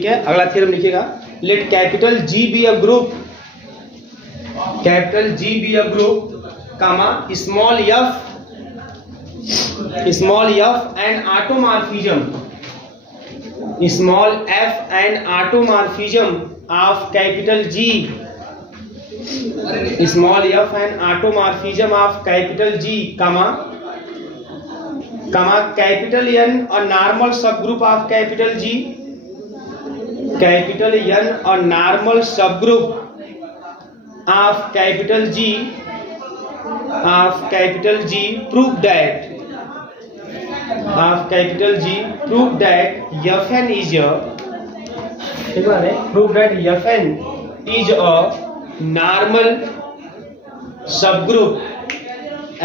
ठीक है, अगला थ्योरम लिखिएगा। Let capital G be a group, capital G be a group, comma small f and automorphism, small f and automorphism of capital G, small f and automorphism of capital G, comma capital N और normal subgroup of capital G, capital N और normal subgroup of capital G, prove that Fn is a, prove that Fn is a normal subgroup,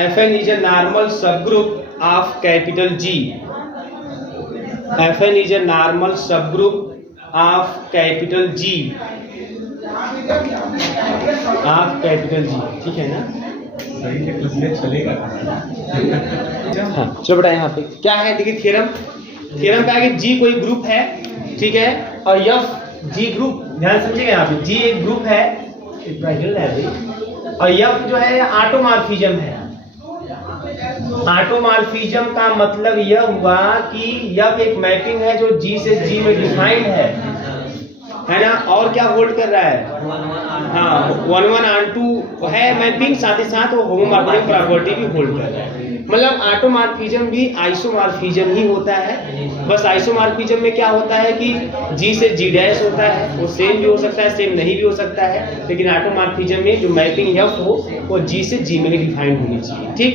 Fn is a normal subgroup of capital G, Fn is a normal subgroup of capital G, ठीक है ना? चलेगा। हाँ चलो बेटा, यहाँ पे क्या है देखिए, थ्योरम क्या है कि जी कोई ग्रुप है, ठीक है, और एफ जी ग्रुप, ध्यान समझिएगा, यहाँ पे जी एक ग्रुप है और एफ जो है ऑटोमॉर्फिज्म है। ऑटोमॉर्फिज्म का मतलब यह हुआ कि एफ एक मैपिंग है जो जी से जी में डिफाइंड है ना, और क्या होल्ड कर रहा है, हाँ 1 1 2 है मैपिंग, साथ ही साथ वो होमोमॉर्फिक प्रॉपर्टी भी होल्ड कर रहा है। मतलब ऑटोमॉर्फिज्म भी आइसोमॉर्फिज्म ही होता है, बस आइसोमॉर्फिज्म में क्या होता है कि जी से जी डैश होता है, वो सेम भी हो सकता है, सेम नहीं भी हो सकता है, लेकिन ऑटोमॉर्फिज्म में जो मैपिंग एफ हो वो जी से जी में ही डिफाइंड होनी चाहिए। ठीक,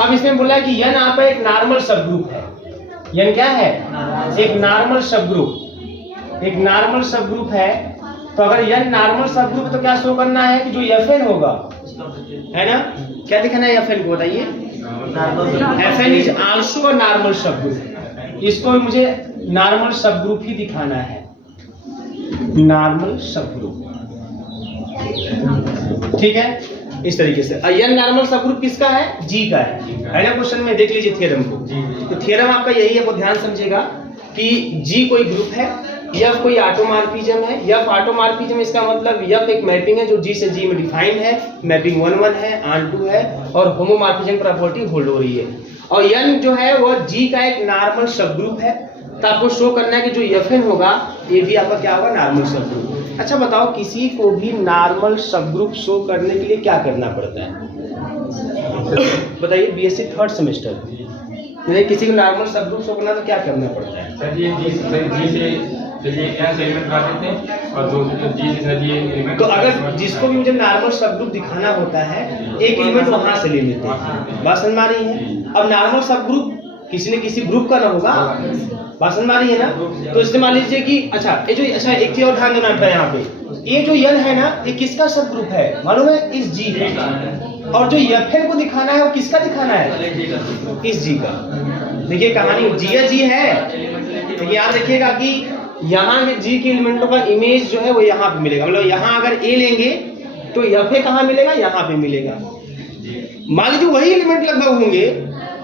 अब इसमें बोला है कि यन आपका एक नॉर्मल सब ग्रुप है, यन क्या है, एक नॉर्मल सब ग्रुप, एक नॉर्मल सब ग्रुप है। तो अगर यन नॉर्मल सब ग्रुप तो क्या शो करना है कि जो Fn होगा, है ना, क्या दिखाना है Fn को बताइए, Fn is also a normal सब ग्रुप, इसको मुझे नॉर्मल सब ग्रुप ही दिखाना है, नॉर्मल सब ग्रुप, ठीक है, इस तरीके से। यन नॉर्मल सब ग्रुप किसका है, जी का है ना, क्वेश्चन में देख लीजिए थ्योरम को। तो थ्योरम आपका यही है, वो ध्यान समझिएगा कि जी कोई ग्रुप है, एफ कोई ऑटोमॉर्फिज्म है, एफ ऑटोमॉर्फिज्म इसका मतलब एफ एक मैपिंग है जो जी से जी में डिफाइंड है, मैपिंग 1 1 है, ऑन 2 है, और होमोमॉर्फिज्म प्रॉपर्टी होल्ड हो रही है। और एन जो है वो जी का एक नॉर्मल सब ग्रुप है, तो आपको शो करना है कि जो Fn होगा ये भी आपका क्या होगा, नॉर्मल सब ग्रुप। अच्छा बताओ, किसी को भी नॉर्मल सब ग्रुप शो करने के लिए क्या करना पड़ता है, बताइए, बीएससी 3rd सेमेस्टर, किसी को नॉर्मल सब ग्रुप शो करना तो क्या करना पड़ता है? सर ये तो अगर जिसको भी मुझे नॉर्मल सब ग्रुप दिखाना होता है, एक एलिमेंट वहां से ले लेते हैं, बात समझ में आ रही है। अब नॉर्मल सब ग्रुप किसी न किसी ग्रुप का ना होगा, बात समझ में आ रही है ना। तो इससे मान लीजिए कि अच्छा ये जो, अच्छा एक चीज और ध्यान देना पड़ता है यहाँ पे, ये जो यन है ना, ये किसका सब ग्रुप है मालूम है, इस जी का, और जो Fn को दिखाना है वो किसका दिखाना है, इस जी का। देखिए कहानी जी है, तो याद रखिएगा कि यहाँ के जी के एलिमेंटों का इमेज जो है वो यहाँ पे मिलेगा, मतलब यहाँ अगर ए लेंगे तो Fa कहाँ मिलेगा, यहाँ पे मिलेगा। मान लीजिए वही एलिमेंट लगभग होंगे,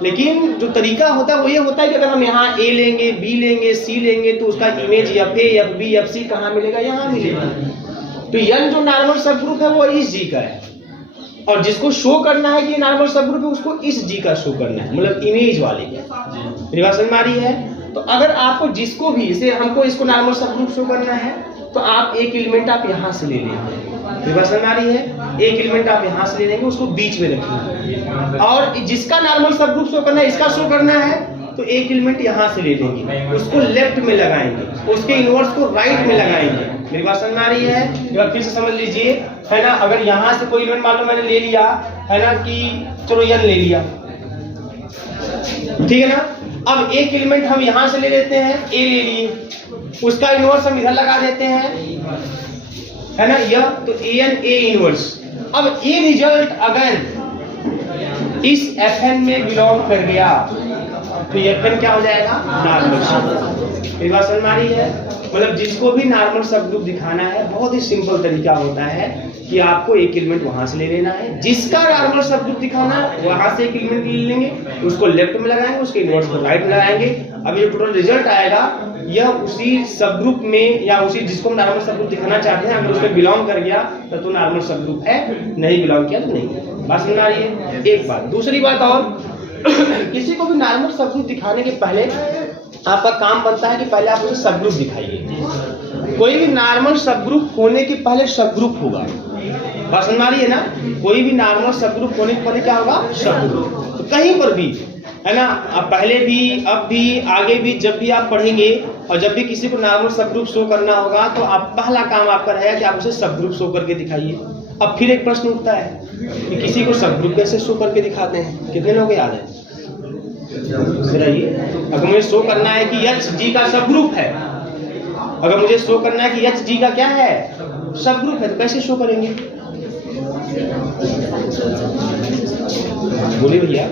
लेकिन जो तरीका होता है वो ये होता है कि अगर हम यहाँ ए लेंगे, बी लेंगे, सी लेंगे, तो उसका इमेज Fa, Fb, Fc कहाँ मिलेगा, यहाँ मिलेगा। तो यन जो नॉर्मल सब ग्रुप है वो इस जी का है, और जिसको शो करना है कि नॉर्मल सब ग्रुप है उसको इस जी का शो करना है, मतलब इमेज वाले का। मेरी बात समझ में आ रही है? तो अगर आपको जिसको भी, जैसे हमको इसको नॉर्मल सब ग्रुप शो करना है, तो आप एक एलिमेंट आप यहाँ से ले लेंगे, मेरी बात समझ में आ रही है, एक एलिमेंट आप यहाँ से ले लेंगे, उसको बीच में रखेंगे, और जिसका नॉर्मल सब ग्रुप शो करना है, इसका शो करना है, तो एक एलिमेंट यहाँ से ले लेंगे, उसको लेफ्ट में लगाएंगे, उसके इनवर्स को राइट में लगाएंगे। मेरी बात समझ में आ रही है? एक बार फिर से समझ लीजिए, है ना, अगर यहाँ से कोई एलिमेंट मान लो मैंने ले लिया, है ना, कि चलो यन ले लिया, ठीक है ना। अब एक एलिमेंट हम यहाँ से ले लेते हैं, ए ले लिए, उसका इनवर्स हम इधर लगा देते हैं, है ना, यह तो an a इनवर्स। अब ये रिजल्ट अगर इस Fn में बिलोंग कर गया तो Fn क्या हो जाएगा, नॉर्मल। मेरी बात समझ में आ रही है? मतलब जिसको भी नॉर्मल सब ग्रुप दिखाना है, बहुत ही सिंपल तरीका होता है कि आपको एक एलिमेंट वहां से ले लेना है, जिसका नॉर्मल सब ग्रुप दिखाना है वहां से एक एलिमेंट ले लेंगे, उसको लेफ्ट में लगाएंगे, उसके इनवर्स को राइट में लगाएंगे, अभी जो टोटल रिजल्ट आएगा यह उसी सब ग्रुप में या उसी जिसको हम नॉर्मल सब ग्रुप दिखाना चाहते हैं अगर उसमें बिलोंग कर गया तो नॉर्मल सब ग्रुप है, नहीं बिलोंग किया तो नहीं। बात समझ आ रही है? एक बात। दूसरी बात और किसी को भी नॉर्मल सब ग्रुप दिखाने के पहले आपका काम बनता है कि पहले आप उसे सब ग्रुप दिखाइए। कोई भी नॉर्मल सब ग्रुप होने के पहले सब ग्रुप होगा। बात समझ आ रही है ना? कोई भी नॉर्मल सब ग्रुप होने के पहले क्या होगा? सब ग्रुप। तो कहीं पर भी है ना, अब पहले भी अब भी आगे भी जब भी आप पढ़ेंगे और जब भी किसी को नॉर्मल सब ग्रुप शो करना होगा तो आप पहला काम आपका रहेगा कि आप उसे सब ग्रुप शो करके दिखाइए। अब फिर एक प्रश्न उठता है कि किसी को सब ग्रुप कैसे शो करके दिखाते हैं? कितने लोग याद है? अगर मुझे शो करना है कि एच जी का सब ग्रुप है, अगर मुझे शो करना है कि एच जी का क्या है? सब ग्रुप है, तो कैसे शो करेंगे? बोलिए भैया।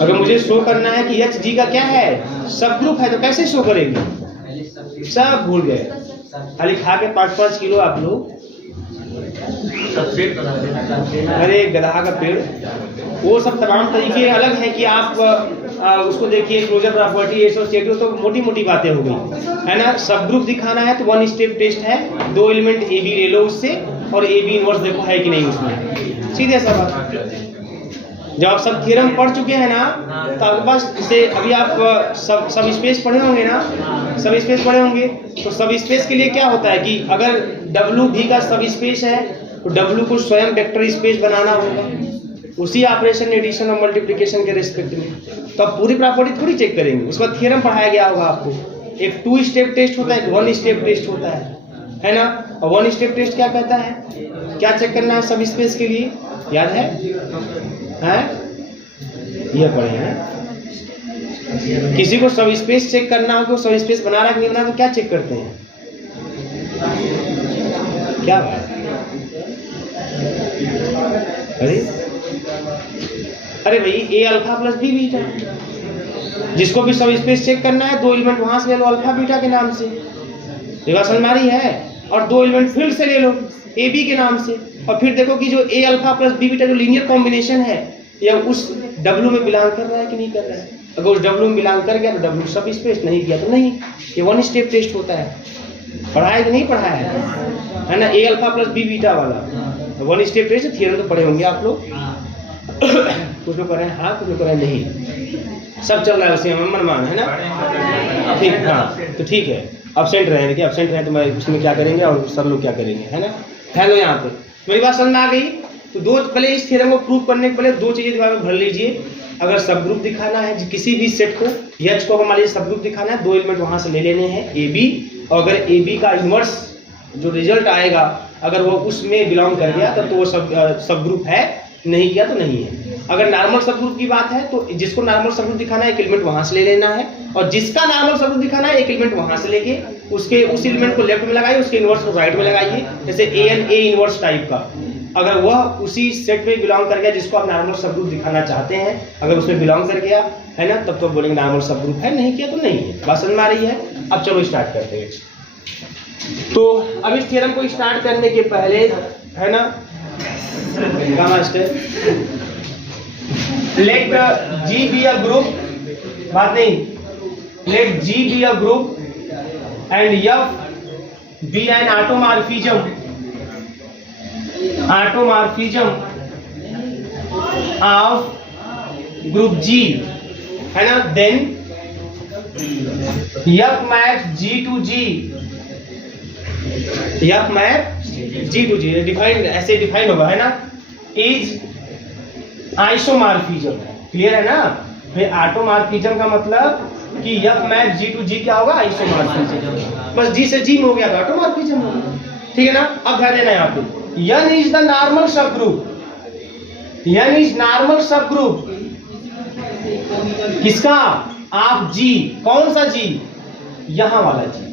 अगर मुझे शो करना है कि एच जी का क्या है? सब ग्रुप है, तो कैसे शो करेंगे? सब भूल गए, खाली खा के 5-5 किलो आप लोग। अरे गधा का पेड़, वो सब तमाम तरीके अलग हैं कि आप उसको देखिए, क्लोजर प्रॉपर्टी एसोसिएटिव, तो मोटी मोटी बातें हो गई है ना। सब ग्रुप दिखाना है तो 1 स्टेप टेस्ट है, 2 एलिमेंट ए बी ले लो उससे और ए बी इनवर्स देखो है कि नहीं उसमें, सीधे सा बात। जब आप सब थ्योरम पढ़ चुके हैं ना तो आपके पास जैसे अभी आप सब स्पेस पढ़े होंगे ना, सब स्पेस पढ़े होंगे तो सब स्पेस के लिए क्या होता है कि अगर डब्ल्यू भी का सब स्पेस है तो डब्ल्यू को स्वयं वेक्टर स्पेस बनाना होगा उसी ऑपरेशन एडिशन और मल्टीप्लिकेशन के रिस्पेक्ट में। तो आप पूरी प्रॉपर्टी थोड़ी चेक करेंगे, उसका थ्योरम पढ़ाया गया होगा आपको। एक 2 स्टेप टेस्ट होता है, एक 1 स्टेप टेस्ट होता है ना। और 1 स्टेप टेस्ट क्या कहता है? क्या चेक करना है सब स्पेस के लिए? याद है? यह पढ़े हैं। किसी को सब स्पेस चेक करना हो, सब स्पेस बना रहा है कि नहीं बना, तो क्या चेक करते हैं? क्या बात? अरे भाई ए अल्फा प्लस बी बीटा, जिसको भी सब स्पेस चेक करना है 2 एलिमेंट वहां से ले लो अल्फा बीटा के नाम से, ये बात समझ में आ रही है। और 2 एलिमेंट फिर से ले लो ए बी के नाम से, और फिर देखो कि जो ए अल्फा प्लस बी बीटा जो लीनियर कॉम्बिनेशन है या उस डब्ल्यू में बिलोंग कर रहा है कि नहीं कर रहा है। अगर उस डब्ल्यू में बिलोंग कर गया तो डब्ल्यू सब स्पेस, नहीं किया तो नहीं। ये 1 स्टेप टेस्ट होता है। पढ़ाया कि नहीं पढ़ाया है ना? ए अल्फा प्लस बी बीटा वाला 1 स्टेप टेस्ट थ्योरम तो पढ़े होंगे आप लोग। कुछ लोग कर रहे हैं हाँ, कुछ लोग कर रहे हैं नहीं, सब चल रहा है उसे मनमान, है ना? ठीक, हाँ तो ठीक है। अब्सेंट रहे, देखिए अब्सेंट रहे तो मैं उसमें क्या करेंगे और सब लोग क्या करेंगे, है ना? हेलो, यहाँ पे मेरी बात समझ में आ गई? तो पहले इस थ्योरम को प्रूव करने के पहले 2 चीजें दिमाग में भर लीजिए। अगर सब ग्रुप दिखाना है किसी भी सेट को, एच को हमारे सब ग्रुप दिखाना है, 2 एलिमेंट वहां से ले लेने हैं ए बी, और अगर ए बी का इनवर्स जो रिजल्ट आएगा अगर वो उसमें बिलोंग कर गया तो वो सब ग्रुप है, नहीं किया तो नहीं है। अगर नॉर्मल सब ग्रुप की बात है तो जिसको नॉर्मल सब ग्रुप दिखाना है 1 एलिमेंट वहां से ले लेना है, और जिसका नॉर्मल सब ग्रुप दिखाना है 1 एलिमेंट वहां से लेके उसके उस एलिमेंट को लेफ्ट में लगाइए, उसके इनवर्स को राइट में लगाइए। जैसे A N A inverse type का, अगर वह उसी सेट में बिलोंग कर गया जिसको आप नॉर्मल सब ग्रुप दिखाना चाहते हैं, अगर उसमें बिलोंग कर गया है ना, तब तो बोलेंगे नॉर्मल सब ग्रुप है, नहीं किया तो नहीं है। बात समझ में आ रही है? अब चलो स्टार्ट करते हैं। तो अब इस थ्योरम को स्टार्ट करने के पहले, है ना, let G be a group, बात नहीं, let G be a group and F be an automorphism of group G, है ना। Then F map G to G, F map G to G defined, ऐसे डिफाइंड होगा, है ना, is isomorphism. Clear है ना? फिर ऑटोमॉर्फिज्म का मतलब कि एफ मैप जी टू जी क्या होगा? आइसोमॉर्फिज्म। बस जी से जी में हो गया तो ऑटोमॉर्फिज्म हो गया, ठीक है ना। अब ध्यान देना यहाँ पे, N इज द नॉर्मल सब group, N is normal subgroup किसका? आप जी, कौन सा जी? यहां वाला जी।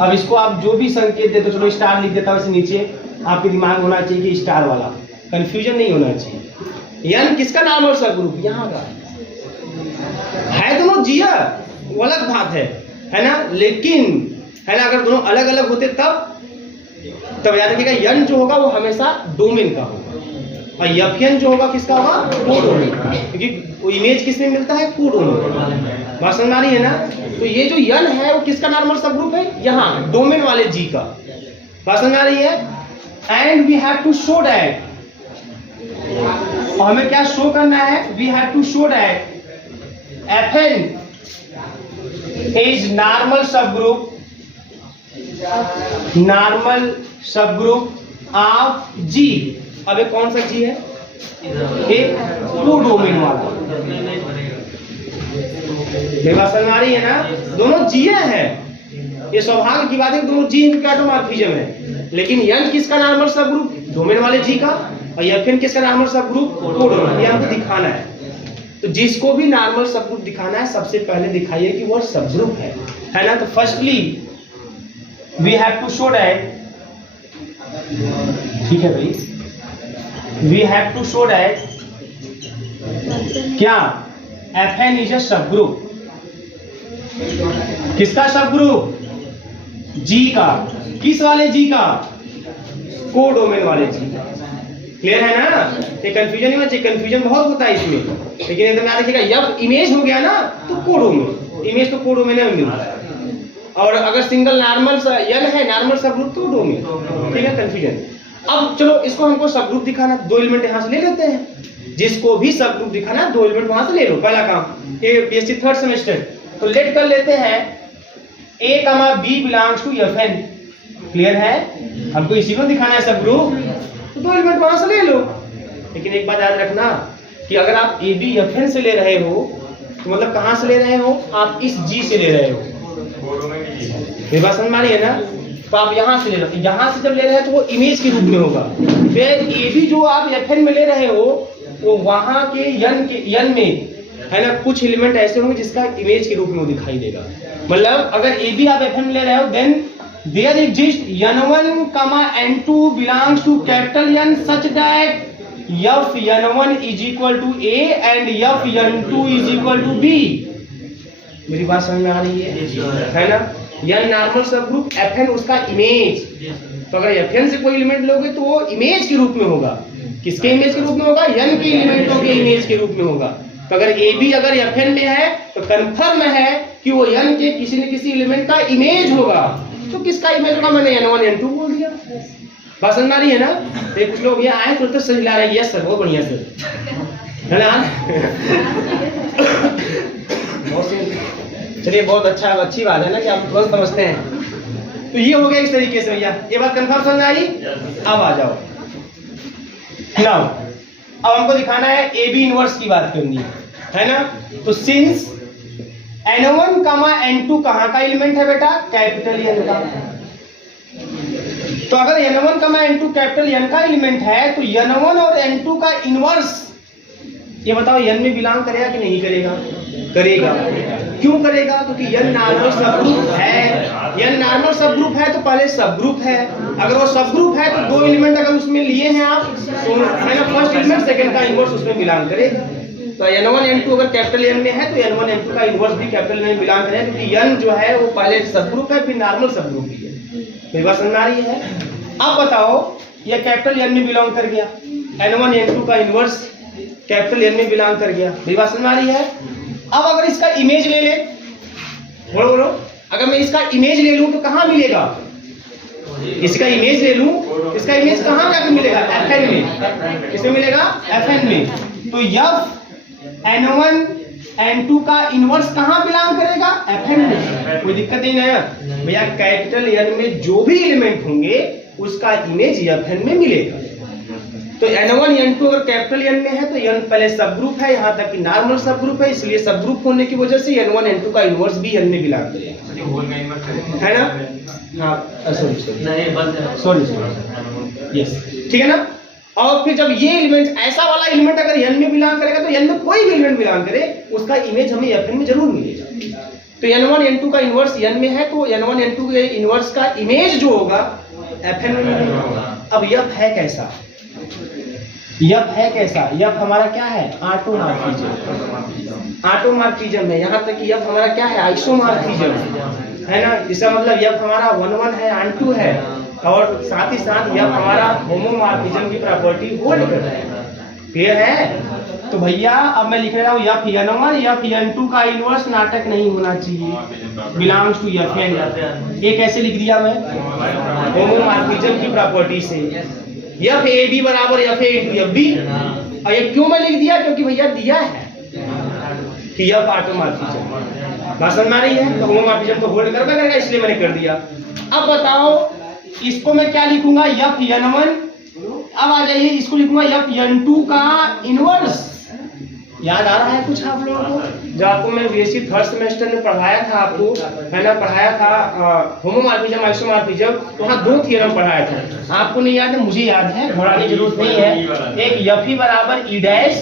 अब इसको आप जो भी संकेत देते, चलो स्टार लिख देता हूं नीचे, आपके दिमाग होना चाहिए कि स्टार वाला, कंफ्यूजन नहीं होना चाहिए। N किसका नॉर्मल सब ग्रुप? यहाँ का है, दोनों जिया वो अलग बात है ना, लेकिन है ना, अगर दोनों अलग अलग होते तब याद रखिएगा N जो होगा वो हमेशा डोमेन का होगा, और Fn जो होगा किसका होगा, कोडोमेन, क्योंकि वो इमेज किसमें मिलता है, कोडोमेन। बात समझ आ रही है ना। तो ये जो n है वो किसका नॉर्मल सब ग्रुप है, यहाँ डोमेन वाले G का। बात समझ आ रही है। And we have to show that, और हमें क्या शो करना है, we have to show that Fn इज normal subgroup of G। अब ये कौन सा G है, एक कोडोमेन वाला। मेरी बात समझ आ रही है ना, दोनों G है। ये सौभाग्य की बात है कि दोनों G ऑटोमॉर्फिज्म है, लेकिन n किसका नॉर्मल सब ग्रुप, डोमेन वाले G का, और Fn किसका नॉर्मल सब ग्रुप, कोडोमेन। ये हमको दिखाना है। तो जिसको भी नॉर्मल सब ग्रुप दिखाना है, सबसे पहले दिखाइए कि वो सब ग्रुप है ना। तो firstly we have to show that, ठीक है भाई, we have to show that क्या, Fn is a subgroup. किसका सब ग्रुप, G का। किस वाले G का, कोडोमेन वाले G का। क्लियर है ना। ये कंफ्यूजन नहीं होना चाहिए, कंफ्यूजन बहुत होता है इसमें, लेकिन एकदम याद रखिएगा, जब इमेज हो गया ना तो कोडोमेन, इमेज तो कोडोमेन में मिलता है। और अगर सिंगल नॉर्मल n है, नॉर्मल सब ग्रुप तो डोमेन। ठीक है, कंफ्यूजन। अब चलो इसको हमको सब ग्रुप दिखाना, दो एलिमेंट यहां से ले लेते हैं। जिसको भी सब ग्रुप दिखाना, दो एलिमेंट वहां से ले लो, पहला काम। ये बीएससी थर्ड सेमेस्टर, तो लेट कर लेते हैं A, B belongs to Fn। Clear है, हमको इसी को दिखाना है सब ग्रुप, तो दो एलिमेंट वहां से ले लो। लेकिन एक बात याद रखना कि अगर आप A, B Fn से ले रहे हो, तो मतलब कहां से ले रहे हो, आप इस G से ले रहे हो। ये बात समझ में आ रही है ना। तो आप यहां से ले लो, यहां से जब ले रहे हैं तो वो इमेज के रूप में होगा। फिर A B जो आप Fn में ले रहे हो, वो वहां के n में है ना, कुछ एलिमेंट ऐसे होंगे जिसका इमेज के रूप में वो दिखाई देगा। मतलब अगर A B आप Fn में ले रहे हो, then there exist n1, n2 belongs to capital N such that Fn1 is equal to A and Fn2 is equal to B। मेरी बात समझ में आ रही है ना। n नॉर्मल सब ग्रुप, Fn उसका इमेज। तो अगर Fn से कोई एलिमेंट लोगे तो वो इमेज के रूप में होगा। किसके इमेज के रूप में होगा, n के एलिमेंटों के इमेज के रूप में होगा। तो अगर A B अगर Fn में है तो कंफर्म है कि वो n के किसी न किसी एलिमेंट का इमेज होगा। तो किसका इमेज होगा, मैंने n1 n2 बोल दिया। बात समझ आ रही है ना। तो कुछ लोग ये आए तो सही ला रहे हैं, यस सर, बहुत बढ़िया सर, है ना। चलिए, बहुत अच्छा, अच्छी बात है ना कि आप बहुत समझते हैं। तो ये हो गया इस तरीके से भैया, ये बात कंफर्म समझ आई। अब आ जाओ नाउ, अब हमको दिखाना है ए बी इनवर्स की बात करनी है ना। तो सिंस n1, n2 कहाँ का एलिमेंट है बेटा, कैपिटल N का। तो अगर n1, n2 कैपिटल N का एलिमेंट है, तो n1 और n2 का इनवर्स, ये बताओ n में बिलोंग करेगा कि नहीं करेगा, करेगा। क्यों करेगा, क्योंकि n नॉर्मल सब ग्रुप है। n नॉर्मल सब ग्रुप है तो पहले सब ग्रुप है। अगर वो सब ग्रुप है तो दो एलिमेंट अगर उसमें लिए हैं आप, तो है ना, फर्स्ट एलिमेंट सेकंड का इनवर्स उसमें बिलोंग करे। तो n1 n2 अगर कैपिटल N में है तो n1 n2 का इनवर्स भी कैपिटल N में बिलोंग करेगा, क्योंकि n जो है वो पहले सब ग्रुप है, फिर नॉर्मल सब ग्रुप भी है। मेरी बात समझ आ रही है। अब बताओ, ये कैपिटल N में बिलोंग कर गया, n1 n2 का इनवर्स कैपिटल N में बिलोंग कर गया। मेरी बात समझ में आ रही है। अब अगर इसका इमेज ले ले, बोलो, अगर मैं इसका इमेज ले लूं तो कहां मिलेगा, इसका इमेज ले लूं, इसका इमेज कहां जाकर मिलेगा, Fn में। किसमें मिलेगा, Fn में। तो n1 n2 का इनवर्स कहां बिलोंग करेगा, Fn में। कोई दिक्कत नहीं है भैया, कैपिटल N में जो भी एलिमेंट होंगे उसका इमेज Fn में मिलेगा। तो n1 n2 अगर कैपिटल N में है तो n पहले सब ग्रुप है, यहाँ तक कि नॉर्मल सब ग्रुप है, इसलिए सब ग्रुप होने की वजह से n1 n2 का इनवर्स भी n में बिलोंग करेगा, है ना। हाँ, सॉरी, यस, ठीक है ना। और फिर जब ये एलिमेंट, ऐसा वाला एलिमेंट अगर n में बिलोंग करेगा तो n में कोई भी एलिमेंट बिलोंग करे उसका इमेज हमें Fn में जरूर मिलेगा। तो n1 n2 का इनवर्स n में है तो n1 n2 के इनवर्स का इमेज जो होगा Fn में मिलेगा। अब F है कैसा, F है कैसा, F हमारा क्या है, ऑटोमॉर्फिज्म। ऑटोमॉर्फिज्म है, यहाँ तक कि F हमारा क्या है, आइसोमॉर्फिज्म है ना। इसका मतलब F हमारा 1 है, 2 है, और साथ ही साथ F हमारा होमोमॉर्फिज्म की प्रॉपर्टी होल्ड करता है। क्लियर है? तो भैया अब मैं लिख रहा हूँ F N one F N two का इनवर्स नाटक नहीं होना चाहिए, बिलोंग्स टू एफ एन। ये कैसे लिख दिया मैं? होमोमॉर्फिज्म की प्रॉपर्टी से एफ ए बी बराबर F A into F B. और ये क्यों मैं लिख दिया? क्योंकि भैया दिया है कि एफ ऑटोमॉर्फिज्म। बात समझ में आ रही है? तो होमोमॉर्फिज्म तो होल्ड करना करेगा, इसलिए मैंने कर दिया। अब बताओ इसको मैं क्या लिखूंगा? F N one. अब आ जाइए, इसको लिखूंगा एफ एन टू का इनवर्स। याद आ रहा है कुछ आप लोगों को? जो आपको मैं बीएससी थर्ड सेमेस्टर में पढ़ाया था, आपको मैंने पढ़ाया था होमोमॉर्फिज्म आइसोमॉर्फिज्म, वहाँ 2 थ्योरम पढ़ाया था। आपको नहीं याद है? मुझे याद है, घबराने की जरूरत नहीं है। एक एफ ई बराबर ई डैश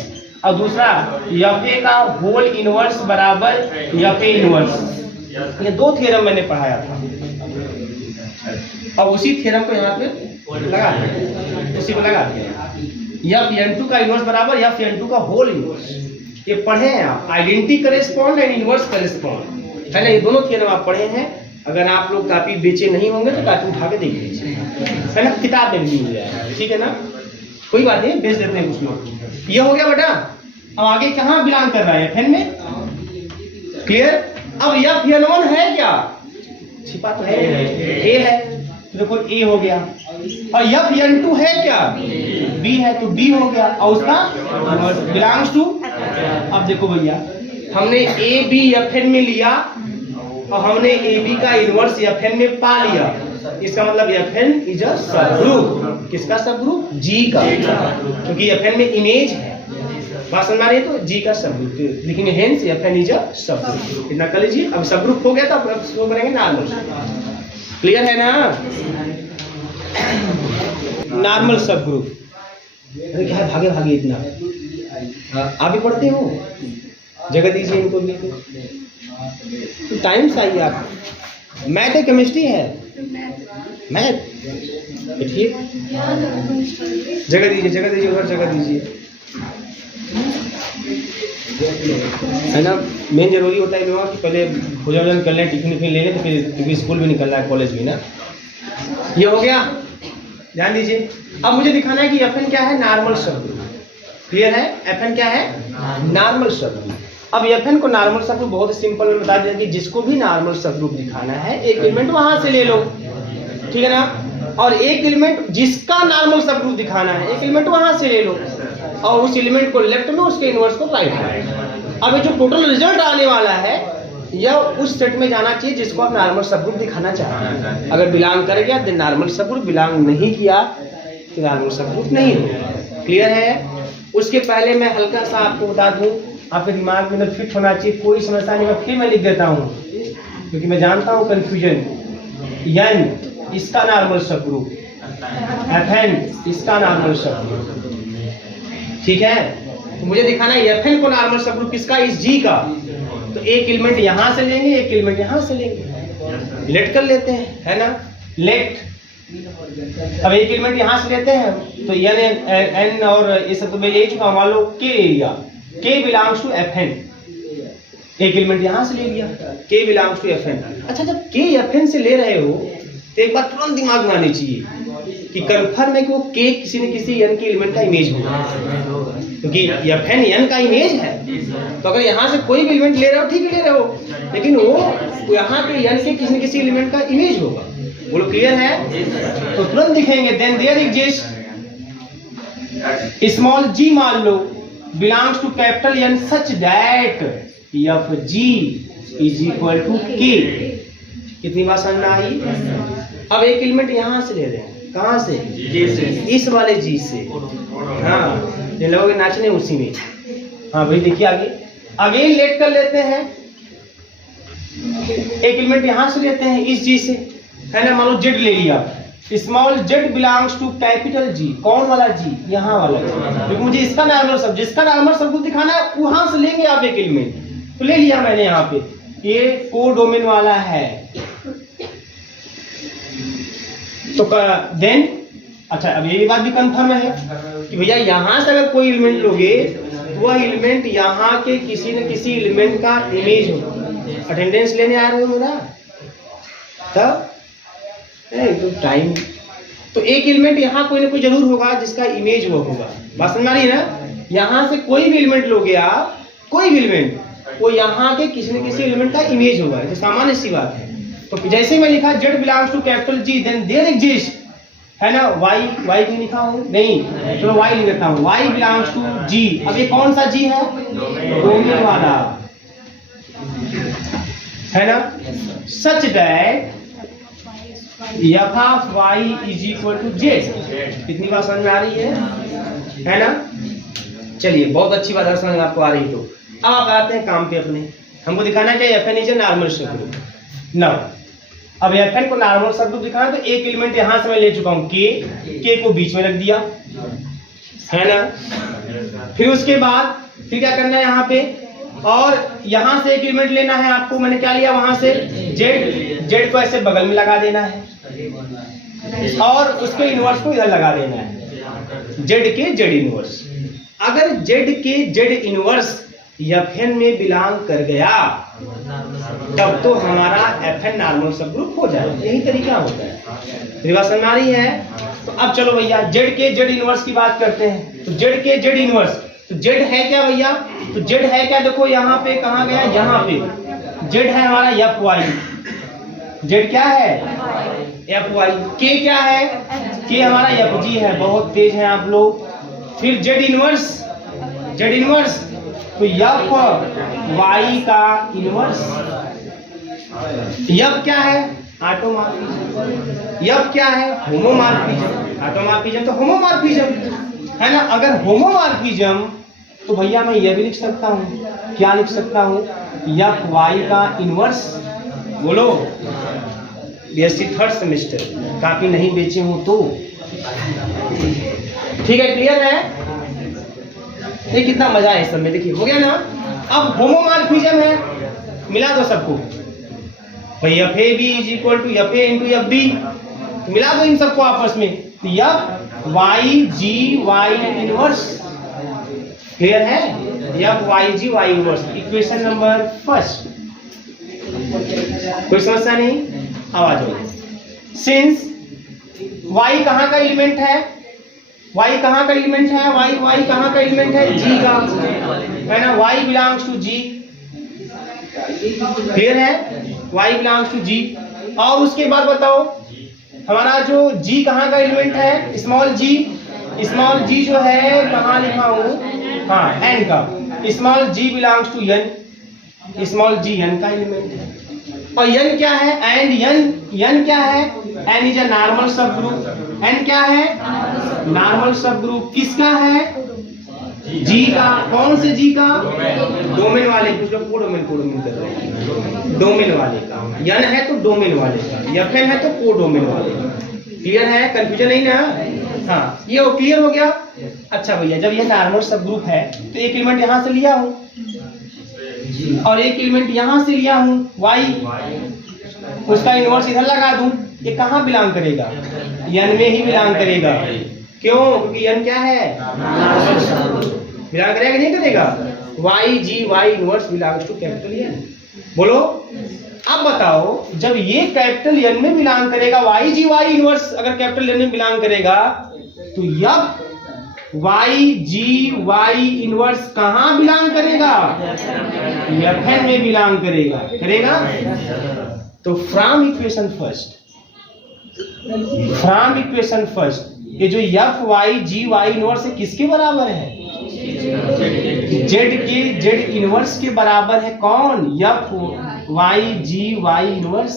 और दूसरा एफ ए का होल इनवर्स बराबर एफ ए इनवर्स। ये 2 थ्योरम मैंने पढ़ाया था और उसी थ्योरम को यहाँ पे लगा दिया, उसी को लगा दिया। एफ एन टू का इनवर्स बराबर एफ एन टू का होल इनवर्स। ये पढ़े हैं आप, identity correspond and inverse correspond, है ना? ये दोनों थ्योरम आप पढ़े हैं। अगर आप लोग कापी बेचे नहीं होंगे तो कापी उठा के देख लीजिए, है ना? किताब में भी मिल जाएगा, ठीक है ना? कोई बात नहीं, बेच देते हैं कुछ लोग। ये हो गया बेटा। अब आगे कहाँ बिलोंग कर रहा है? एफ एन में। क्लियर? अब एफ एन वन है क्या? छिपा तो है, ए है, देखो ए हो गया। और एफ एन टू है क्या? बी है, तो बी हो गया। और उसका बिलोंग्स टू, अब देखो भैया हमने ए बी एफ एन में लिया और हमने ए बी का इनवर्स एफ एन में पा लिया। इसका मतलब F N is a subgroup. किसका सब ग्रुप? जी का, क्योंकि एफ एन में इमेज है। बात समझ रही है? तो जी का सब ग्रुप लिखेंगे, hence F N is a subgroup. इतना कर लीजिए। अब सब ग्रुप हो गया तो अब इसको करेंगे नॉर्मल। क्लियर है ना? नॉर्मल सब ग्रुप। अरे क्या है, भागे भागे इतना आप भी पढ़ते हो? जगह दीजिए इनको भी, तो टाइम चाहिए आपको। मैथ है, केमिस्ट्री है, मैथ। ठीक, जगह दीजिए, जगह दीजिए, उधर जगह दीजिए, है ना? मेन जरूरी होता है लोगों कि पहले भोजन कर लें, टिफिन ले लें, तो फिर क्योंकि स्कूल भी निकलना है, कॉलेज भी ना। ये हो गया, ध्यान दीजिए। अब मुझे दिखाना है कि एफ एन क्या है? नॉर्मल सब ग्रुप। क्लियर है? एफ एन क्या है? नॉर्मल सब ग्रुप। अब एफ एन को नॉर्मल सब ग्रुप बहुत सिंपल में बता दिया कि जिसको भी नॉर्मल सब ग्रुप दिखाना है, एक एलिमेंट वहां से ले लो, ठीक है ना? और एक एलिमेंट जिसका नॉर्मल सब ग्रुप दिखाना है, एक एलिमेंट वहां से ले लो और उस एलिमेंट को लेफ्ट में, उसके इनवर्स को राइट में। अब ये जो टोटल रिजल्ट आने वाला है यह उस सेट में जाना चाहिए जिसको आप नॉर्मल सब ग्रुप दिखाना चाहते हैं। अगर बिलोंग कर गया तो नॉर्मल सब ग्रुप, बिलोंग नहीं किया तो नॉर्मल सब ग्रुप नहीं होगा। क्लियर है? उसके पहले मैं हल्का सा आपको बता दूं, आपके दिमाग में फिट होना चाहिए, कोई समस्या नहीं। मैं फिर मैं लिख देता हूँ क्योंकि मैं जानता हूँ कंफ्यूजन। एन इसका नॉर्मल सब ग्रुप, एफ एन इसका नॉर्मल सब ग्रुप, ठीक है? तो मुझे दिखाना है एफ एन को नॉर्मल सब ग्रुप किसका? इस जी का। तो एक एलिमेंट यहां से लेंगे, एक एलिमेंट यहां से लेंगे, लेट कर लेते हैं, है ना? लेट। अब एक एलिमेंट यहां से लेते हैं तो एन और ये सब तो मैं ले चुका हूं, मान लो के एरिया, के बिलोंग्स टू एफ एन। एक एलिमेंट यहां से ले लिया, के बिलोंग्स टू एफ एन। अच्छा, जब के एफ एन से ले रहे हो तो एक बात तुरंत दिमाग में आनी चाहिए कि कंफर्म है कि वो के किसी न किसी एन के एलिमेंट का इमेज होगा, क्योंकि एफ एन एन का इमेज है। तो अगर यहाँ से कोई भी एलिमेंट ले रहे हो, ठीक है ले रहे हो, लेकिन वो यहाँ पे एन के किसी न किसी एलिमेंट का इमेज होगा। बोलो क्लियर है? तो तुरंत दिखेंगे then there exist small G, मान लो belongs to capital N such that F G is equal to K. कितनी बात समझ में आई? अब एक एलिमेंट यहाँ से ले रहे हैं, कहाँ से? जी से, इस वाले जी से। हाँ, ये लोग नाचने उसी में। हाँ भाई देखिए आगे, अगेन लेट कर लेते हैं, एक एलिमेंट यहां से लेते हैं इस जी से, है ना? मान लो जेड ले लिया, small Z belongs to capital G. कौन वाला जी? यहाँ वाला जी, क्योंकि मुझे इसका नॉर्मल सब, जिसका नॉर्मल सब कुछ दिखाना है वहां से लेंगे आप एक एलिमेंट। तो ले लिया मैंने यहाँ पे, ये कोडोमेन वाला है। तो देन अच्छा, अब ये बात भी कंफर्म है कि भैया यहाँ से अगर कोई एलिमेंट लोगे वह एलिमेंट यहाँ के किसी न किसी एलिमेंट का इमेज होगा। अटेंडेंस लेने आ रहे हो मेरा? तब तो टाइम, तो एक एलिमेंट यहाँ कोई ना कोई जरूर होगा जिसका इमेज वो होगा। बात समझ आ रही है ना? यहाँ से कोई भी एलिमेंट लोगे आप, कोई भी एलिमेंट, वो यहाँ के किसी न किसी एलिमेंट का इमेज होगा, तो सामान्य सी बात है। तो जैसे मैं लिखा Z belongs to capital G, then there exist, है ना, y क्यों लिखा हूँ, नहीं, चलो y लिख देता हूँ, y बिलोंग्स टू G। अब ये कौन सा G है, डोमेन वाला, है ना, such that f of y is equal to z। कितनी बात समझ में आ रही है ना? चलिए, बहुत अच्छी बात समझ में आपको आ रही। तो अब आप आते हैं काम पे अपने, हमको दिखाना क्या, fn is a normal subgroup. Now अब fn को नॉर्मल सबग्रुप दिखाना, तो एक एलिमेंट यहां से मैं ले चुका हूं k को बीच में रख दिया, है ना। फिर उसके बाद फिर क्या करना है यहाँ पे, और यहां से एक एलिमेंट लेना है आपको, मैंने क्या लिया वहां से z को ऐसे बगल में लगा देना है, और उसके इनवर्स को इधर लगा देना है, z के z इनवर्स। अगर z के z इनवर्स fn में बिलोंग कर गया, तब तो हमारा fn नॉर्मल सबग्रुप हो जाए। यही तरीका होता है। मेरी बात समझ आ रही है? तो अब चलो भैया z के z इनवर्स की बात करते हैं। तो z के z इनवर्स, तो z है क्या भैया, तो z है क्या, देखो यहाँ पे कहाँ गया, यहाँ पे z है हमारा fy, z क्या है fy, k क्या है, k हमारा fg है। बहुत तेज है आप लोग। फिर z इनवर्स, तो fy का इनवर्स, f क्या है, ऑटोमॉर्फिज्म, f क्या है, होमोमॉर्फिज्म। ऑटोमॉर्फिज्म तो होमोमॉर्फिज्म, है ना। अगर होमोमॉर्फिज्म तो भैया मैं ये भी लिख सकता हूँ, क्या लिख सकता हूँ, fy का इनवर्स। बोलो, बीएससी थर्ड सेमेस्टर, काफी नहीं बेचे हूँ तो ठीक है, क्लियर है? ये कितना मजा है इस सब में, देखिए हो गया ना। अब होमोमॉर्फिज्म है, मिला दो सबको, भाई FAB is equal to FA into FB, मिला दो इन सबको आपस में, तो FYGY इनवर्स, क्लियर है, FYGY inverse, equation number first. कोई समस्या नहीं? अब आ जाओ। सिंस y कहाँ का एलिमेंट है, y कहाँ का एलिमेंट है, y कहाँ का एलिमेंट है, g का, है ना। y belongs to g, clear है, y बिलोंग्स टू g। और उसके बाद बताओ हमारा जो g कहाँ का एलिमेंट है, स्मॉल g जो है कहाँ लिखा हूँ, हाँ n का, small g belongs to n, small g n का एलिमेंट है। और n क्या है, एंड n क्या है, n is a normal subgroup, n क्या है, नॉर्मल सबग्रुप, किसका है, g का। कौन से g का, डोमेन वाले, कुछ लोग कोडोमेन कर रहे हैं, डोमेन वाले का, n है तो डोमेन वाले का, fn है तो कोडोमेन वाले का। क्लियर है, कंफ्यूजन नहीं ना? हाँ, ये क्लियर हो गया। अच्छा भैया, जब ये नॉर्मल सबग्रुप है तो एक एलिमेंट यहाँ से लिया हूँ और एक एलिमेंट यहाँ से लिया हूँ y, उसका इनवर्स इधर लगा दूं, ये कहाँ बिलोंग करेगा, n में ही बिलोंग करेगा। क्यों? क्योंकि n क्या है, बिलोंग करेगा कि नहीं करेगा, YGY inverse belongs to capital N। बोलो, अब बताओ जब ये कैपिटल N में बिलोंग करेगा, YGY इनवर्स अगर कैपिटल N में बिलोंग करेगा, तो YGY इनवर्स कहाँ बिलोंग करेगा, FN में बिलोंग करेगा। तो फ्रॉम इक्वेशन फर्स्ट, ये जो FYGY इनवर्स है किसके बराबर है, Z के Z इनवर्स के बराबर है। कौन, FYGY इनवर्स।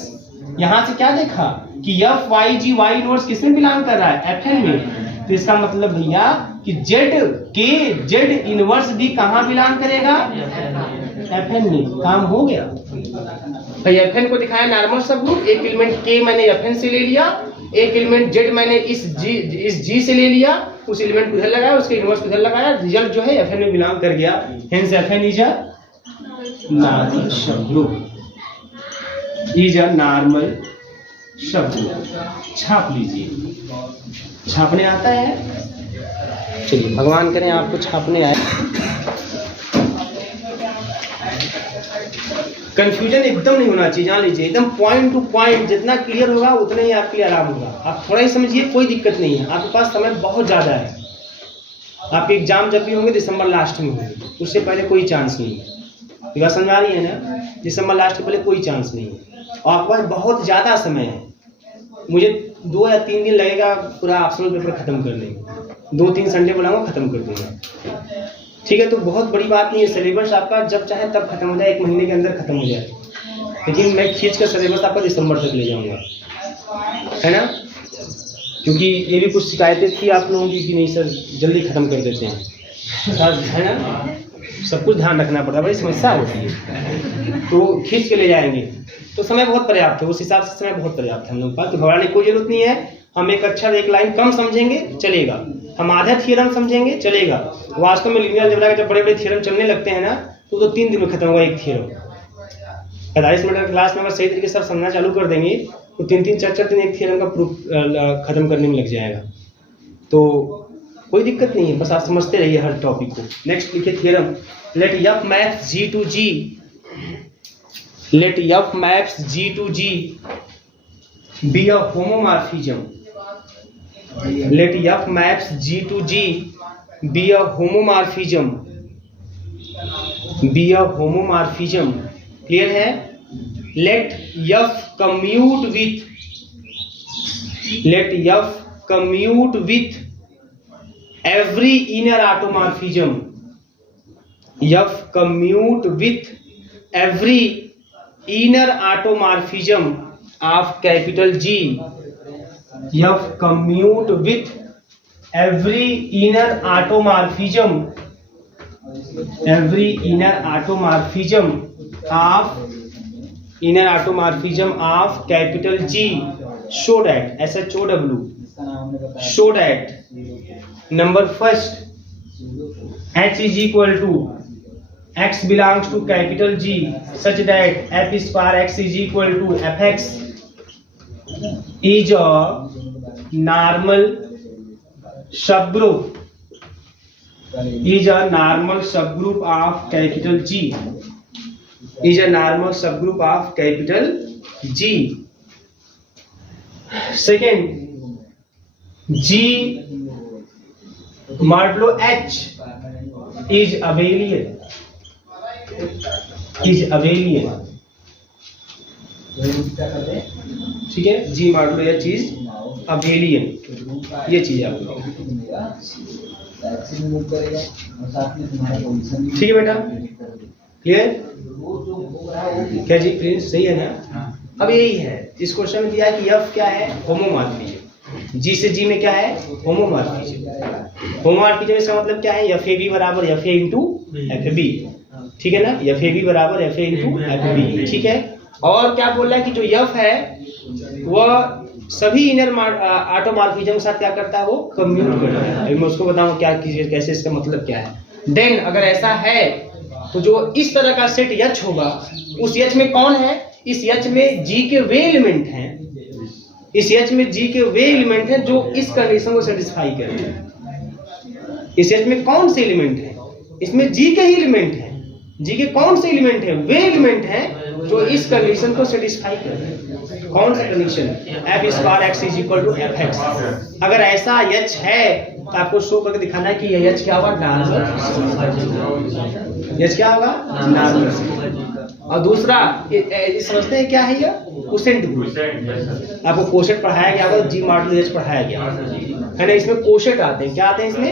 यहां से क्या देखा कि FYGY इनवर्स किसमें बिलोंग कर रहा है, FN में। तो इसका मतलब भैया कि Z के Z इनवर्स भी कहाँ बिलोंग करेगा, FN में। काम हो गया भाई। FN को दिखाया नॉर्मल सबग्रुप, एक एलिमेंट K मैंने FN से ले लिया, एक एलिमेंट Z मैंने इस G से ले लिया, उस एलिमेंट को इधर लगाया, उसके इनवर्स को इधर लगाया, रिजल्ट जो है FN में बिलोंग कर गया। Hence FN is a normal subgroup, normal subgroup. छाप लीजिए, छापने आता है? चलिए, भगवान करें आपको छापने आए। कंफ्यूजन एकदम नहीं होना चाहिए, जान लीजिए, एकदम पॉइंट टू पॉइंट, जितना क्लियर होगा उतना ही आपके लिए आराम होगा। आप थोड़ा ही समझिए, कोई दिक्कत नहीं है, आपके पास समय बहुत ज्यादा है। आपके एग्जाम जब भी होंगे दिसंबर लास्ट में होंगे, उससे पहले कोई चांस नहीं है। ये बात समझ आ रही है ना? दिसंबर लास्ट के पहले कोई चांस नहीं है और आपके पास बहुत ज़्यादा समय है। मुझे 2 या 3 दिन लगेगा पूरा ऑप्शनल पेपर खत्म करने में, 2-3 संडे बनाऊंगा खत्म कर दूंगा। ठीक है, तो बहुत बड़ी बात नहीं है। सिलेबस आपका जब चाहे तब खत्म हो जाए, 1 महीने के अंदर खत्म हो जाए, लेकिन मैं खींच कर सिलेबस आपका दिसंबर तक ले जाऊंगा, है ना? क्योंकि ये भी कुछ शिकायतें थी आप लोगों की कि नहीं सर जल्दी खत्म कर देते हैं, है ना? सब कुछ ध्यान रखना पड़ता है, बड़ी समस्या होती है। तो खींच के ले जाएंगे तो समय बहुत पर्याप्त है, उस हिसाब से समय बहुत पर्याप्त है हम लोग के पास। तो घबराने की कोई जरूरत नहीं है। हम एक अक्षर एक लाइन कम समझेंगे चलेगा, हम आधा थ्योरम समझेंगे चलेगा। वास्तव में लीनियर अलजेब्रा के जब बड़े बड़े थ्योरम चलने लगते हैं ना तो 3 दिन में खत्म होगा एक थ्योरम। 45 मिनट क्लास में अगर सही तरीके से समझना चालू कर देंगे तो 3-3, 4-4 दिन एक थ्योरम का प्रूफ खत्म करने में लग जाएगा। तो कोई दिक्कत नहीं है, बस आप समझते रहिए हर टॉपिक को। नेक्स्ट लिखिए theorem, let F maps G to G, let F maps G to G be a homomorphism. Let F maps G to G be a homomorphism. Be a homomorphism. Clear है? Let F commute with. Let F commute with every inner automorphism. F commute with every inner automorphism of capital G. F commute with every inner automorphism, every inner automorphism of capital G, so that SHOW, so that number first H is equal to x belongs to capital G such that f square x is equal to fx is a normal subgroup, is a normal subgroup of capital G, is a normal subgroup of capital G. Second, G modulo H is abelian, is abelian. ठीक है, G modulo H is abelian, ये चीज आपको ठीक है बेटा, clear? क्या जी Prince सही है ना? अब यही है, इस क्वेश्चन में दिया है कि F क्या है? होमोमॉर्फिज्म। G से G में क्या है? होमोमॉर्फिज्म। होमोमॉर्फिज्म इसका मतलब क्या है? FAB बराबर FA इंटू FB, ठीक है ना? FAB बराबर FA इंटू FB, ठीक है। और क्या बोल रहा है कि जो F है वह सभी इनर ऑटोमॉर्फिज्म के साथ क्या करता है? वो कम्यूट करता है। अभी मैं उसको बताऊं क्या कैसे, इसका मतलब क्या है। देन अगर ऐसा है तो जो इस तरह का सेट H होगा, उस H में कौन है? इस H में G के वे एलिमेंट हैं, इस H में G के वे एलिमेंट हैं जो इस कंडीशन को सेटिस्फाई करते हैं। इस H में कौन से एलिमेंट हैं? इसमें G के ही एलिमेंट हैं। G के कौन से एलिमेंट हैं? वे एलिमेंट हैं जो इस कंडीशन को सेटिस्फाई करते हैं। कौन सा condition? f square x is equal to fx। अगर ऐसा H है तो आपको शो करके दिखाना है कि यह H क्या होगा? नॉर्मल। H क्या होगा? नॉर्मल। और दूसरा समझते हैं क्या है? यह कोसेंट ग्रुप। आपको कोसेंट पढ़ाया गया होगा, G मॉडुलो H पढ़ाया गया है ना? इसमें कोसेंट आते हैं। क्या आते हैं इसमें?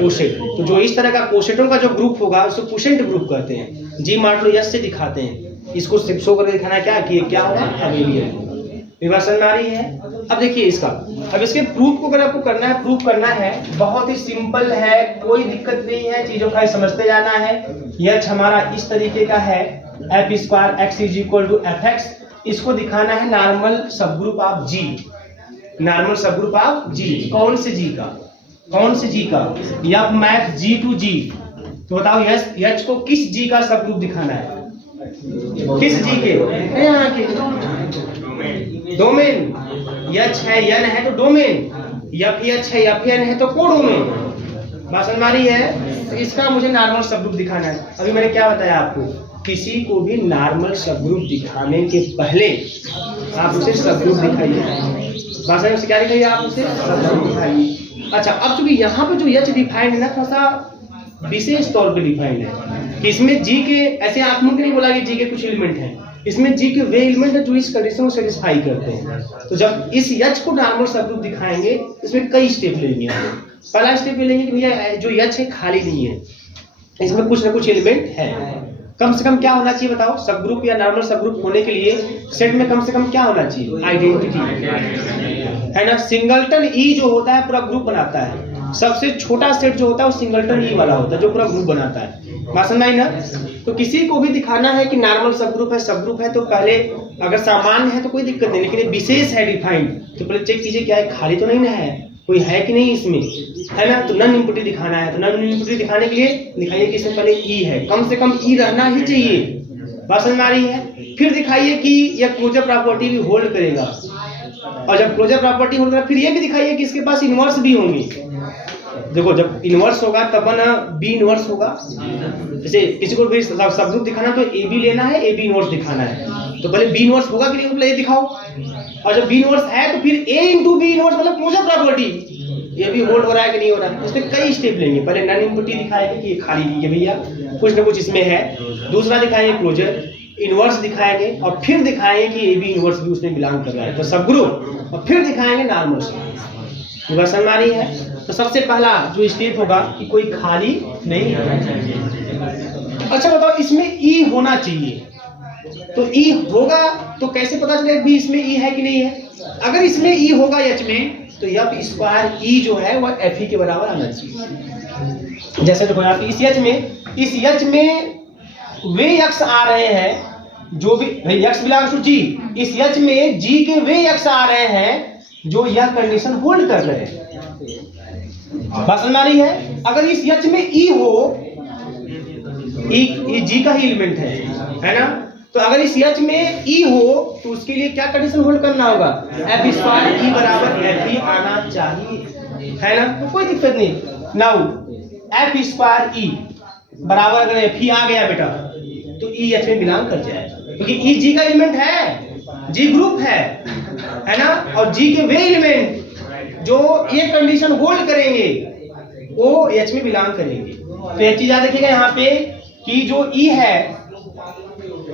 कोसेंट। तो जो इस तरह का कोसेंटों का जो ग्रुप होगा उसको कोसेंट ग्रुप कहते हैं। G मॉडुलो H से दिखाते हैं। इसको शो करके दिखाना है क्या कि क्या होगा? अबेलियन। विभाजन आ रही है। अब देखिए इसका, अब इसके प्रूफ को अगर आपको करना है, प्रूफ करना है, बहुत ही सिंपल है, कोई दिक्कत नहीं है, चीजों का समझते जाना है। H हमारा इस तरीके का है, f square x is equal to fx। इसको दिखाना है normal subgroup of G, normal subgroup of G। कौन से G का? कौन से G का? F map G to G। तो बताओ H को किस G का सबग्रुप दिखाना है? किस G के? यहाँ के डोमेन। H है N है तो डोमेन, FH है FN है तो कोडोमेन। बात समझ आ रही है? तो इसका मुझे नॉर्मल सबग्रुप दिखाना है। अभी मैंने क्या बताया आपको? किसी को भी नॉर्मल सबग्रुप दिखाने के पहले आप उसे सबग्रुप दिखाइए। बात समझ में क्या दिखाइए? आप उसे सबग्रुप दिखाइए। अच्छा, अब चूंकि यहाँ पे जो एच डिफाइंड है ना, थोड़ा सा विशेष तौर पे डिफाइंड है कि इसमें जी के, ऐसे आप मुझे नहीं बोला कि जी के कुछ एलिमेंट हैं, इसमें जी के वे एलिमेंट है जो इस कंडीशन को सेटिस्फाई करते हैं। तो जब इस एच को नॉर्मल सब ग्रुप दिखाएंगे, इसमें कई स्टेप लेंगे। पहला स्टेप ये लेंगे कि भैया जो एच है खाली नहीं है, इसमें कुछ ना कुछ एलिमेंट है। कम से कम क्या होना चाहिए बताओ, सब ग्रुप या नॉर्मल सब ग्रुप होने के लिए सेट में कम से कम क्या होना चाहिए, आइडेंटिटी, है ना। सिंगलटन ई जो होता है पूरा ग्रुप बनाता है, सबसे छोटा सेट जो होता है वो सिंगलटन ई वाला होता है जो पूरा ग्रुप बनाता है। बात समझ में आई ना। तो किसी को भी दिखाना है कि नॉर्मल सब ग्रुप है तो पहले अगर सामान्य है तो कोई दिक्कत नहीं, लेकिन विशेष है डिफाइंड तो पहले चेक कीजिए क्या है, खाली तो नहीं ना है, कोई है कि नहीं इसमें, है ना। तो नन इम्पुटी दिखाना है, तो नन इम्पुटी दिखाने के लिए दिखाइए कि इसमें पहले ई है, कम से कम ई रहना ही चाहिए। बात समझ में आ रही है। फिर दिखाइए कि यह क्लोजर प्रॉपर्टी भी होल्ड करेगा, और जब क्लोजर प्रॉपर्टी होल्ड करेगा फिर ये भी दिखाइए कि इसके पास इनवर्स भी होंगे। देखो जब इनवर्स होगा तब ना बी इनवर्स होगा। जैसे किसी को भी सब ग्रुप दिखाना तो ए बी लेना है, ए बी इनवर्स दिखाना है, तो पहले बी इनवर्स होगा कि नहीं पहले ये दिखाओ, और जब बी इनवर्स है तो फिर ए इंटू बी इनवर्स मतलब क्लोजर प्रॉपर्टी, ये भी होल्ड हो रहा है कि नहीं हो रहा है। उसमें कई स्टेप लेंगे, पहले नन इम्पुटी दिखाएंगे कि ये खाली नहीं है भैया, कुछ ना कुछ इसमें है। दूसरा दिखाएंगे क्लोजर, इनवर्स दिखाएंगे, और फिर दिखाएंगे कि ए बी इनवर्स भी उसमें बिलोंग कर रहा है, तो सब ग्रुप, और फिर दिखाएंगे नॉर्मल सब। बात समझ में आ रही है। तो सबसे पहला जो स्टेप होगा कि कोई खाली नहीं होना चाहिए। अच्छा बताओ, इसमें ई होना चाहिए, तो ई होगा तो कैसे पता चलेगा भी इसमें ई है कि नहीं है। अगर इसमें ई होगा एच में तो एफ स्क्वायर ई जो है वह एफ ई के बराबर आना चाहिए। जैसे देखो यहाँ इस एच में वे यक्स आ रहे हैं जो भी यक्स बिलोंग्स टू जी, इस एच में जी के वे यक्स आ रहे हैं जो यह कंडीशन होल्ड कर रहे हैं। बात समझ में आ रही है। अगर इस एच में ई हो, ई जी का ही एलिमेंट है ना, तो अगर इस एच में ई हो तो उसके लिए क्या कंडीशन होल्ड करना होगा, एफ स्क्वायर ई बराबर एफ ई आना चाहिए, है ना। तो कोई दिक्कत नहीं। नाउ एफ स्क्वायर ई बराबर अगर एफ ई आ गया बेटा तो ई एच में बिलोंग कर जाएगा, क्योंकि ई जी का एलिमेंट है, जी ग्रुप है ना, और जी के वे एलिमेंट जो ये कंडीशन होल्ड करेंगे वो एच में बिलोंग करेंगे। तो एक चीज याद रखिएगा यहाँ पे कि जो ई है,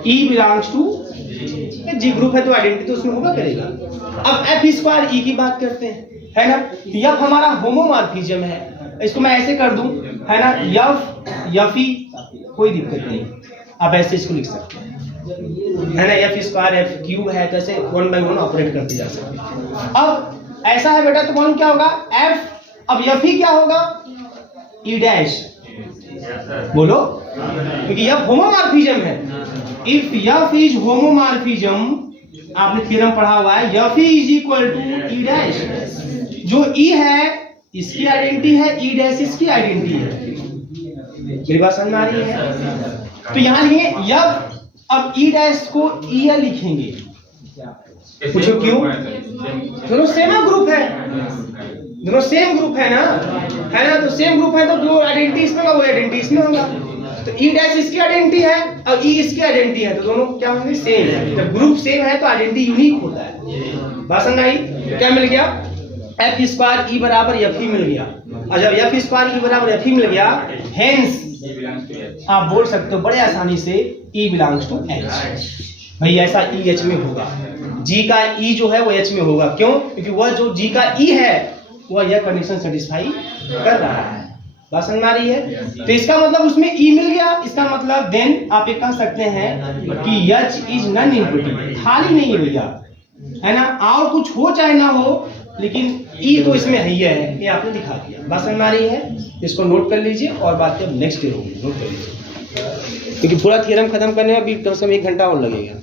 ई बिलोंग्स टू जी ग्रुप है तो आइडेंटिटी तो उसमें होगा करेगा। अब एफ स्क्वायर ई की बात करते हैं, है ना। यह हमारा होमोमॉर्फिज्म है, इसको मैं ऐसे कर दूं, है ना, यफ ई, कोई दिक्कत नहीं, आप ऐसे इसको लिख सकते हैं, है ना। एफ स्क्वायर एफ क्यूब है तो ऐसे वन बाय वन ऑपरेट करते जा सकते हैं। अब ऐसा है बेटा तो कौन क्या होगा, एफ, अब एफ ही क्या होगा, ई डैश, बोलो, क्योंकि यह होमोमॉर्फिज्म है। इफ एफ इज होमोमॉर्फिज्म, आपने थ्योरम पढ़ा हुआ है, F is equal to E dash, जो ई है इसकी आइडेंटिटी है, ई डैश इसकी आइडेंटिटी है। मेरी बात समझ में आ रही है। तो यहां लिखेंगे एफ, अब ई डैश को ई लिखेंगे, पूछो क्यों, दोनों सेम ग्रुप है, दोनों सेम ग्रुप है ना, तो सेम ग्रुप है तो जो आइडेंटिटी इसमें होगा वो आइडेंटिटी इसमें होगा। तो ई डैश इसकी आइडेंटिटी है और ई इसकी आइडेंटिटी है, तो दोनों क्या होंगे, सेम। जब ग्रुप सेम है तो आइडेंटिटी यूनिक होता है। बात समझ आई। क्या मिल गया, एफ स्क्वायर ई बराबर एफ ई मिल गया, और जब एफ स्क्वायर ई बराबर एफ ई मिल गया, हेंस आप बोल सकते हो बड़े आसानी से ई बिलोंग्स टू एच। भाई ऐसा ई एच में होगा, जी का ई जो है वो एच में होगा, क्यों, क्योंकि वह जो जी का ई है वह यह कंडीशन सेटिस्फाई कर रहा है। बात समझ में आ रही है। तो इसका मतलब उसमें ई मिल गया, इसका मतलब देन आप ये कह सकते हैं कि एच इज नन इम्पुटी, खाली नहीं है भैया, है ना। और कुछ हो चाहे ना हो, लेकिन ई तो इसमें है ही है, ये आपने दिखा दिया। बात समझ में आ रही है। इसको नोट कर लीजिए और बात जब नेक्स्ट डे होगी नोट कर लीजिए, क्योंकि पूरा थ्योरम खत्म करने में अभी कम से कम 1 घंटा और लगेगा।